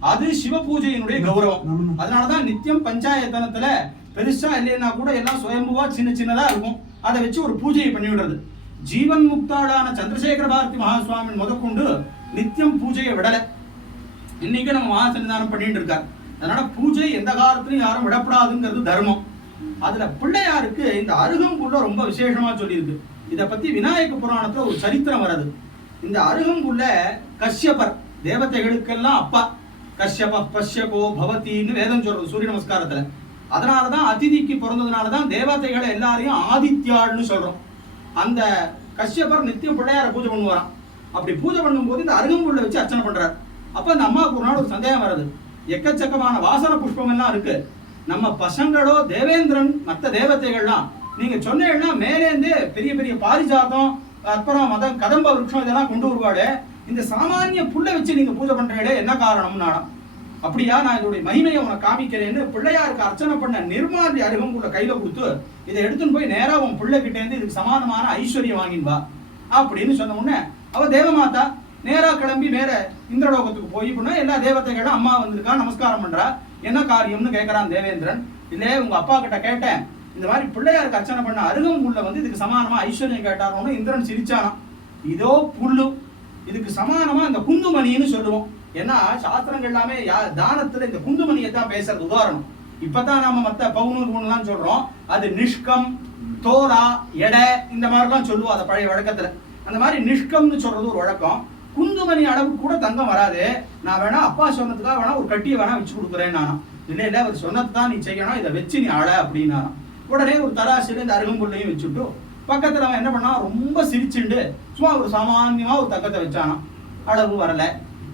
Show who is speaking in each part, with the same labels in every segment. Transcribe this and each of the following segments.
Speaker 1: அது சிவ பூஜையினுடைய கௌரவம் அதனாலதான் நித்தியம் பஞ்சாயத்தனத்துல பெருசா இல்லைன்னா கூட எல்லாம் சுயம்புவா சின்ன சின்னதா இருக்கும். அதை வச்சு ஒரு பூஜையை பண்ணி விடுறது. ஜீவன் முக்தாளான சந்திரசேகர பாரதி மகாசுவாமி முதற்கொண்டு நித்தியம் பூஜையை விடலை. இன்னைக்கு நம்ம மகா சன்னிதானம் பண்ணிட்டு இருக்கார். அதனால பூஜை எந்த காலத்திலும் யாரும் விடப்படாதுங்கிறது தர்மம். அதுல பிள்ளையாருக்கு இந்த அருகம்புல்ல ரொம்ப விசேஷமா சொல்லியிருக்கு. இத பத்தி விநாயக புராணத்துல ஒரு சரித்திரம் வருது இந்த அருகம்புல்ல கஷ்யபர் தேவதைகளுக்கெல்லாம் அப்பா. கஷ்யப பஷ்யபோ பவதின்னு வேதம் சொல்றது சூரிய நமஸ்காரத்துல. அதனாலதான் அதிதிக்கு பிறந்ததுனாலதான் தேவதைகளை எல்லாரையும் ஆதித்யாள்னு சொல்றோம். அந்த கஷ்யபர் நித்தியம் பிள்ளையார பூஜை பண்ணுவாராம். அப்படி பூஜை பண்ணும்போது இந்த அருகம்புள்ள வச்சு அர்ச்சனை பண்றார். அப்ப அந்த அம்மாவுக்கு ஒரு நாள் ஒரு சந்தேகம் வருது எக்கச்சக்கமான வாசன புஷ்பம் எல்லாம் இருக்கு. நம்ம பசங்களோ தேவேந்திரன் மற்ற தேவதைகள்லாம் நீங்க சொன்னீங்கன்னா மேலேந்து பெரிய பெரிய பாரிஜாதம் அப்புறம் மத கதம்ப விருட்சம் இதெல்லாம் கொண்டு வருவாடு இந்த சாமானிய புல்லை வச்சு நீங்க பூஜை பண்றீங்களே என்ன காரணம் நாடம் அப்படியா நான் இதோடைய மகிமையை உனக்கு காமிக்கிறேன்னு பிள்ளையாருக்கு அர்ச்சனை பண்ண நிர்மாதி அருகம்புள்ள கையில கொடுத்து இதை எடுத்துன்னு போய் நேரா உன் பிள்ளை கிட்ட இருந்து இதுக்கு சமானமான ஐஸ்வர்யம் வாங்கின் வா. அப்படின்னு சொன்ன உடனே அவ தேவமாதா நேரா கிளம்பி நேர இந்திரலோகத்துக்கு போய் பண்ண எல்லா தேவத்தைகளும் அம்மா வந்திருக்கா நமஸ்காரம் பண்றா என்ன காரியம்னு கேட்கறான் தேவேந்திரன். இல்லையே உங்க அப்பா கிட்ட கேட்டேன். இந்த மாதிரி பிள்ளையாருக்கு அர்ச்சனை பண்ண அருகம்புல்ல வந்து இதுக்கு சமானமா ஐஸ்வர்யம் கேட்டாரோன்னு இந்திரன் சிரிச்சானா இதோ புல்லு இதுக்கு சமானமா இந்த குந்துமணின்னு சொல்லுவோம். ஏன்னா சாஸ்திரங்கள் எல்லாமே யா- தானத்துல இந்த குந்துமணியை தான் பேசுறது உதாரணம். இப்பதான் நாம மத்த பவுனூர் குணம்லாம் சொல்றோம். அது நிஷ்கம் தோரா எடை இந்த மாதிரிலாம் சொல்லுவோம் அதை பழைய வழக்கத்துல. அந்த மாதிரி நிஷ்கம்னு சொல்றது ஒரு வழக்கம். குந்துமணி அளவு கூட தங்கம் வராது. நான் வேணா அப்பா சொன்னதுக்காக வேணா ஒரு கட்டியை வேணா வச்சு கொடுக்குறேன் நானும் இல்லை இல்லை அவர் சொன்னது தான் நீ செய்யணும் இதை வச்சு நீ ஆள அப்படின்னா உடனே ஒரு தராசில இந்த அருகம்புள்ளையும் வச்சுட்டு பக்கத்தில் அவன் என்ன பண்ணான்? ரொம்ப சிரிச்சுண்டு சும்மா ஒரு சாமான்யமாக ஒரு தக்கத்தை வச்சானாம் அளவு வரல.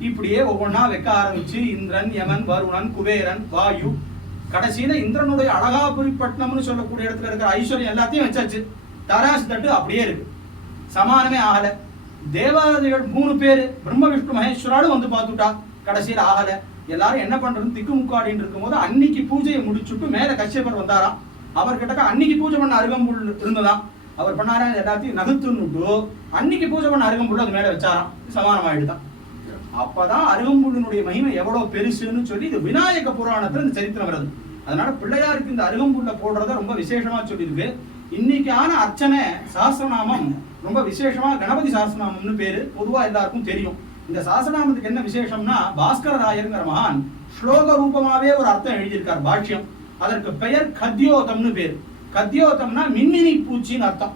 Speaker 1: இப்படியே ஒவ்வொன்றா வைக்க ஆரம்பிச்சு இந்திரன் யமன் வருணன் குபேரன் வாயு கடைசியில இந்திரனுடைய அழகாபுரிப்பட்டினம்னு சொல்லக்கூடிய இடத்துல இருக்கிற ஐஸ்வர்யம் எல்லாத்தையும் வச்சாச்சு. தராசு தட்டு அப்படியே இருக்கு. சமானமே ஆகல. தேவாதிகள் மூணு பேர் பிரம்ம விஷ்ணு மகேஸ்வராலும் வந்து பார்த்துட்டா. கடைசியில் ஆகல. எல்லாரும் என்ன பண்ணுறதுன்னு திக்கு முக்காடின்னு இருக்கும்போது அன்னைக்கு பூஜையை முடிச்சுட்டு மேல கஷ்யப்பர் வந்தாராம். அவர்கிட்ட அன்னைக்கு பூஜை பண்ண அருகம்புல் இருந்ததான் அவர் பண்ணாரா எல்லாத்தையும் நகுத்துன்னுட்டு அன்னைக்கு பூஜை பண்ண அருகம்புல் அது மேலே வச்சாராம் சமானமாயிடுதான் அப்பதான் அருகம்புல்லினுடைய மகிமை எவ்வளவு பெருசுன்னு சொல்லி இது விநாயக புராணத்துல இந்த சரித்திரம் வருது. அதனால பிள்ளையாருக்கு இந்த அருகம்புல்ல போடுறத ரொம்ப விசேஷமா சொல்லியிருக்கு. இன்னைக்கான அர்ச்சனை சாஸ்திரநாமம் ரொம்ப விசேஷமா கணபதி சாஸ்திரநாமம்னு பேரு. பொதுவா எல்லாருக்கும் தெரியும். இந்த சாஸ்திரநாமத்துக்கு என்ன விசேஷம்னா பாஸ்கர ராயருங்கிற மகான் ஸ்லோக ரூபமாவே ஒரு அர்த்தம் எழுதியிருக்கார் பாஷ்யம். அதற்கு பெயர் கத்யோதம்னு பேர். கத்யோதம்னா மின்மினி பூச்சின்னு அர்த்தம்.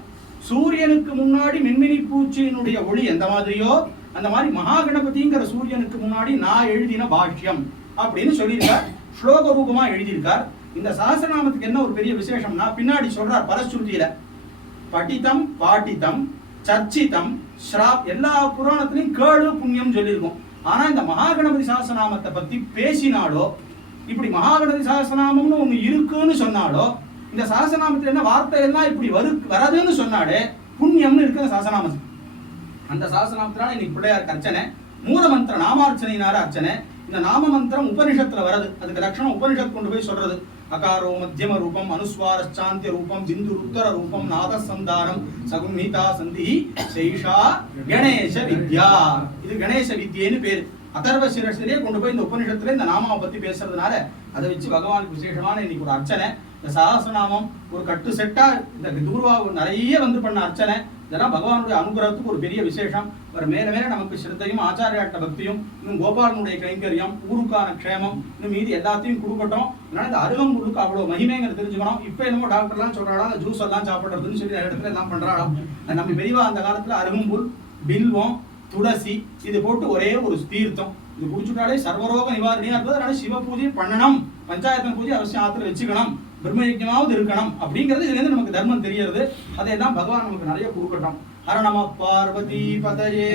Speaker 1: சூரியனுக்கு முன்னாடி மின்மினி பூச்சியினுடைய ஒளி எந்த மாதிரியோ அந்த மாதிரி மகா கணபதிங்கிற சூரியனுக்கு முன்னாடி நான் எழுதின பாஷ்யம் அப்படின்னு சொல்லியிருக்கார். ஸ்லோக ரூபமா எழுதியிருக்கார். இந்த சஹஸ்ரநாமத்துக்கு என்ன ஒரு பெரிய விசேஷம்னா பின்னாடி சொல்றார் பரஸ்ருதியில. படிதம் பாட்டிதம் சர்ச்சிதம் ஸ்ராப் எல்லா புராணத்திலையும் கேடு புண்ணியம் சொல்லியிருக்கோம். ஆனா இந்த மகாகணபதி சாஸ்திரநாமத்தை பத்தி பேசினாலோ இப்படி மகாகணபதி சாஸ்திரநாமம்னு ஒண்ணு இருக்குன்னு சொன்னாலோ இந்த சாசனாமத்தில் என்ன வார்த்தை எல்லாம் இப்படி வரு வராதுன்னு சொன்னாலே புண்ணியம்னு இருக்கு அந்த சாஸ்திரநாமத்துக்கு அந்த சாசனாமத்தினால இன்னைக்கு பிள்ளையாருக்கு அர்ச்சனை மூல மந்திர நாமார்ச்சனையினால அர்ச்சனை இந்த நாம மந்திரம் உபனிஷத்துல வருது அதுக்கு லட்சணம் உபனிஷத் கொண்டு போய் சொல்றது. அகாரோ மத்தியம ரூபம் அனுஸ்வார சாந்திய ரூபம் பிந்து உத்தர ரூபம் நாத சந்தானம் சகுன்ஹிதா சந்தி சைஷா கணேச வித்யா. இது கணேச வித்யேன்னு பேரு. அதர்வ சிரசிலே கொண்டு போய் இந்த உபனிஷத்துல இந்த நாமாவை பத்தி பேசுறதுனால அதை வச்சு பகவானுக்கு விசேஷமான இன்னைக்கு ஒரு அர்ச்சனை. இந்த சஹஸ்ரநாமம் ஒரு கட்டு செட்டா இந்த தூர்வா நிறைய வந்து பண்ண அர்ச்சனை. இதெல்லாம் பகவானுடைய அனுகிரகத்துக்கு ஒரு பெரிய விசேஷம். ஒரு மேல மேல நமக்கு சிரத்தையும் ஆச்சாரியாட்ட பக்தியும் இன்னும் கோபாலனுடைய கைங்கரியம் ஊருக்கான க்ஷேமம் இன்னும் மீதி எல்லாத்தையும் கொடுக்கட்டும். அதனால இந்த அருகம்புல்லுக்கு அவ்வளவு மகிமைங்கிற தெரிஞ்சுக்கணும். இப்போ என்னமோ டாக்டர்லாம் சொல்றாடா அந்த ஜூஸ் எல்லாம் சாப்பிட்றதுன்னு சொல்லி நிறைய இடத்துல எல்லாம் பண்றாளாம் நம்ம பெரியவா அந்த காலத்துல அருகம்புல் பில்வம் துளசி இது போட்டு ஒரே ஒரு தீர்த்தம். இது குடிச்சுட்டாலே சர்வரோக நிவாரணியா இருக்குது அதனால சிவ பூஜை பண்ணணும். பஞ்சாயத்தன் பூஜை அவசியம் ஆத்துல வச்சுக்கணும். பிரம்ம இருக்கணும் அப்படிங்கிறது இதுலேருந்து நமக்கு தர்மம் தெரியறது அதையெல்லாம் பகவான் நமக்கு நிறைய கொடுக்கட்டும். ஹர பார்வதி பதையே.